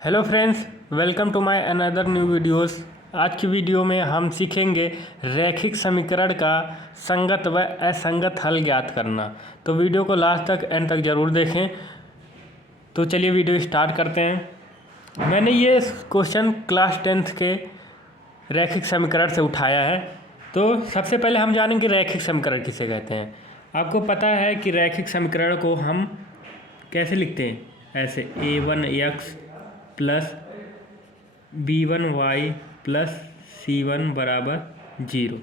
Hello friends, welcome to my another new videos. आज की video में हम सीखेंगे रैखिक समीकरण का संगत व असंगत हल ज्ञात करना। तो वीडियो को लास्ट तक एंड तक ज़रूर देखें। तो चलिए वीडियो स्टार्ट करते हैं। मैंने ये क्वेश्चन क्लास 10th के रैखिक समीकरण से उठाया है। तो सबसे पहले हम जानेंगे रैखिक समीकरण किसे कहते हैं। आपको पता है कि रैखिक समीकरण को हम कैसे लिखते हैं, ऐसे a1x plus b1y plus c1 बराबर 0।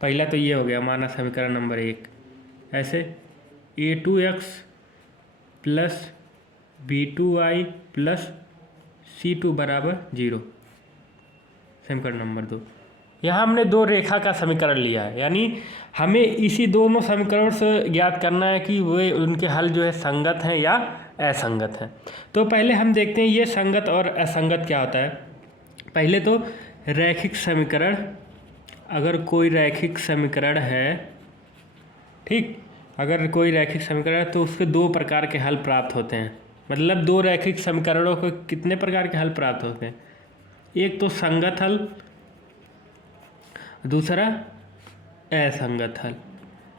पहला तो ये हो गया हमारा समीकरण नंबर 1। ऐसे a2x plus b2y plus c2 बराबर 0, समीकरण नंबर 2। यहाँ हमने दो रेखा का समीकरण लिया है, यानी हमें इसी दोनों समीकरण से ज्ञात करना है कि वे उनके हल जो है संगत हैं या असंगत हैं। तो पहले हम देखते हैं ये संगत और असंगत क्या होता है। पहले तो रैखिक समीकरण, अगर कोई रैखिक समीकरण है, ठीक, अगर कोई रैखिक समीकरण है तो उसके दो प्रकार के हल प्राप्त होते हैं। मतलब दो रैखिक समीकरणों को कितने प्रकार के हल प्राप्त होते हैं, एक तो संगत हल, दूसरा असंगत हल।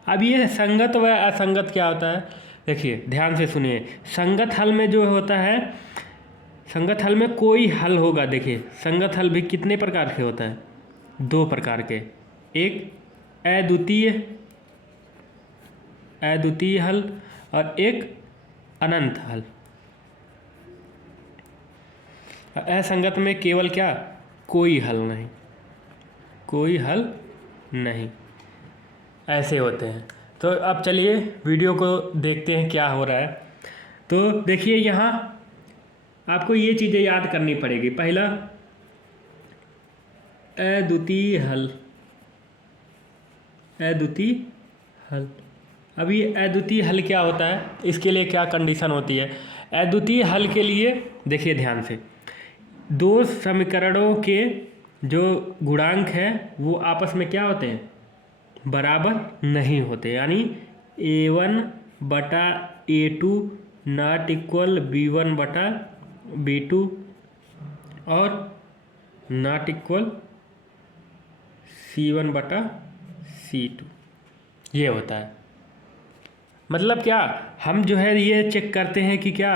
अब ये संगत व असंगत क्या होता है, देखिए ध्यान से सुनिए। संगत हल में जो होता है, संगत हल में कोई हल होगा। देखिए संगत हल भी कितने प्रकार के होता है, दो प्रकार के, एक अद्वितीय हल और एक अनंत हल। असंगत में केवल क्या, कोई हल नहीं, कोई हल नहीं, ऐसे होते हैं। तो अब चलिए वीडियो को देखते हैं क्या हो रहा है। तो देखिए यहाँ आपको ये चीज़ें याद करनी पड़ेगी। पहला अद्वितीय हल, अद्वितीय हल। अब ये अद्वितीय हल क्या होता है, इसके लिए क्या कंडीशन होती है। अद्वितीय हल के लिए देखिए ध्यान से, दो समीकरणों के जो गुणांक है वो आपस में क्या होते हैं, बराबर नहीं होते। यानी a1 बटा a2 नॉट इक्वल b1 बटा b2 और नॉट इक्वल c1 बटा c2, ये होता है। मतलब क्या, हम जो है ये चेक करते हैं कि क्या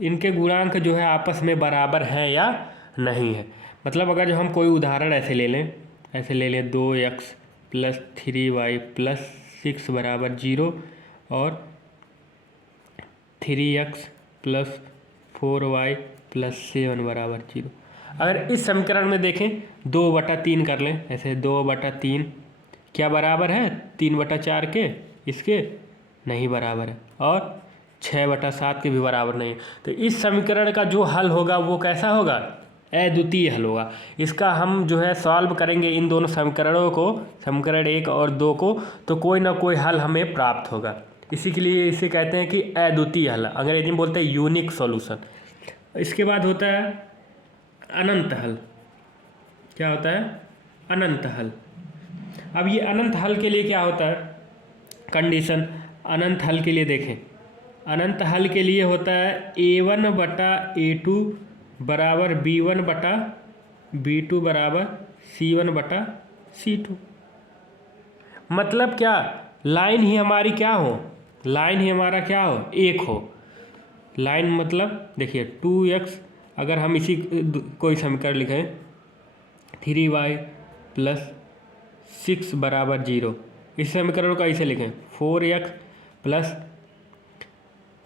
इनके गुणांक जो है आपस में बराबर हैं या नहीं है। मतलब अगर जो हम कोई उदाहरण ऐसे ले लें, 2x प्लस 3y प्लस 6 बराबर 0 और 3x प्लस 4y प्लस 7 बराबर 0। अगर इस समीकरण में देखें 2/3 कर लें, ऐसे 2/3 क्या बराबर है 3/4 के, इसके नहीं बराबर है, और 6/7 के भी बराबर नहीं। तो इस समीकरण का जो हल होगा वो कैसा होगा, अद्वितीय हल होगा। इसका हम जो है सॉल्व करेंगे इन दोनों समीकरणों को, समीकरण 1 और 2 को, तो कोई ना कोई हल हमें प्राप्त होगा। इसी के लिए इसे कहते हैं कि अद्वितीय हल, अंग्रेजी में बोलते हैं यूनिक सॉल्यूशन। इसके बाद होता है अनंत हल। क्या होता है, अनंत हल। अब ये अनंत हल के लिए क्या होता है कंडीशन, अनंत हल के लिए देखें, अनंत हल के लिए होता है a1 बटा a2 बराबर b1 बटा b2 बराबर c1 बटा c2। मतलब क्या, लाइन ही हमारी क्या हो, लाइन ही हमारा क्या हो, एक हो। लाइन मतलब देखिए 2x, अगर हम इसी कोई समीकरण लिखें 3y प्लस 6 बराबर 0, इस समीकरण को ऐसे लिखें 4x प्लस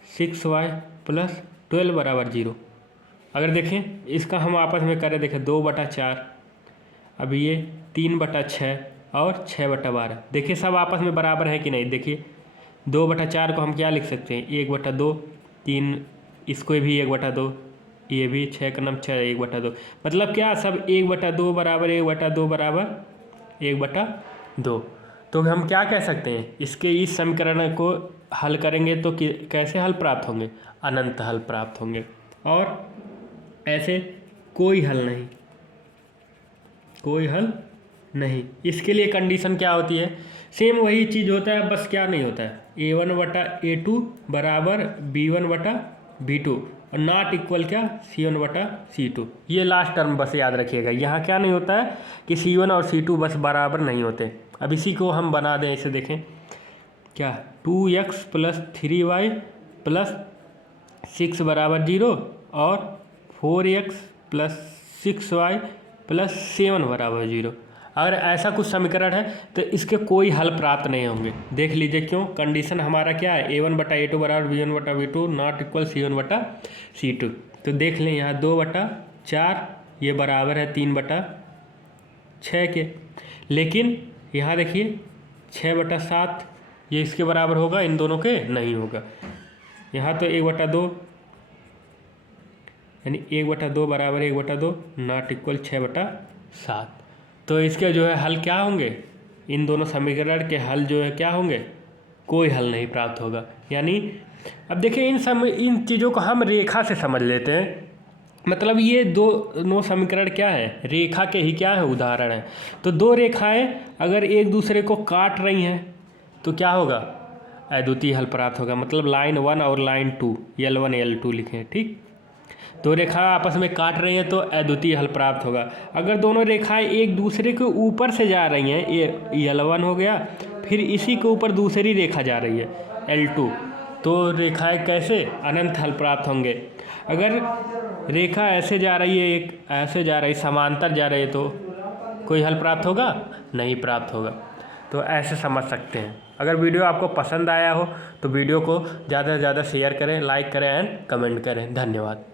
6y प्लस 12 बराबर 0। अगर देखें इसका हम आपस में करें, देखें 2/4, अब ये 3/6 और 6/12, देखिए सब आपस में बराबर है कि नहीं। देखिए 2/4 को हम क्या लिख सकते हैं, 1/2, 3 इसको भी 1/2, ये भी 6 का नाम 6, 1/2। मतलब क्या, सब 1/2 बराबर 1/2 बराबर 1/2। तो हम क्या कह सकते हैं, इसके इस समीकरण को हल करेंगे तो कैसे हल प्राप्त होंगे, अनंत हल प्राप्त होंगे। और ऐसे कोई हल नहीं, कोई हल नहीं। इसके लिए कंडीशन क्या होती है, सेम वही चीज़ होता है, बस क्या नहीं होता है, a1 बटा a2 बराबर b1 बटा b2 और नॉट इक्वल क्या C1/C2। ये लास्ट टर्म बस याद रखिएगा। यहाँ क्या नहीं होता है कि C1 और C2 बस बराबर नहीं होते। अब इसी को हम बना दें, इसे देखें क्या 2x + 3y + 6 = 0 और 4x + 6y + 7 = 0। अगर ऐसा कुछ समीकरण है तो इसके कोई हल प्राप्त नहीं होंगे। देख लीजिए क्यों, कंडीशन हमारा क्या है, A1/A2 = B1/B2 not equal C1/C2। तो देख लें यहाँ 2/4 ये बराबर है 3/6 के, लेकिन यहाँ देखिए 6/7 ये इसके बराबर होगा, इन दोनों के नहीं होगा। यहाँ तो 1/2 यानी 1/2 बराबर 1/2 नॉट इक्वल 6/7। तो इसके जो है हल क्या होंगे, इन दोनों समीकरण के हल जो है क्या होंगे, कोई हल नहीं प्राप्त होगा। यानी अब देखिए इन चीज़ों को हम रेखा से समझ लेते हैं। मतलब ये दोनों समीकरण क्या है, रेखा के ही क्या है उदाहरण है। तो दो रेखाएं अगर एक दूसरे को काट रही हैं तो क्या होगा, अद्वितीय हल प्राप्त होगा। मतलब लाइन 1 और लाइन 2 L1 L2 लिखें, ठीक। दो रेखा आपस में काट रही हैं तो अद्वितीय हल प्राप्त होगा। अगर दोनों रेखाएं एक दूसरे के ऊपर से जा रही हैं, ये L1 हो गया, फिर इसी के ऊपर दूसरी रेखा जा रही है L2, तो रेखाएं कैसे अनंत हल प्राप्त होंगे। अगर रेखा ऐसे जा रही है, एक ऐसे जा रही, समांतर जा रही है, तो कोई हल प्राप्त होगा, नहीं प्राप्त होगा। तो ऐसे समझ सकते हैं। अगर वीडियो आपको पसंद आया हो तो वीडियो को ज़्यादा से ज़्यादा शेयर करें, लाइक करें एंड कमेंट करें। धन्यवाद।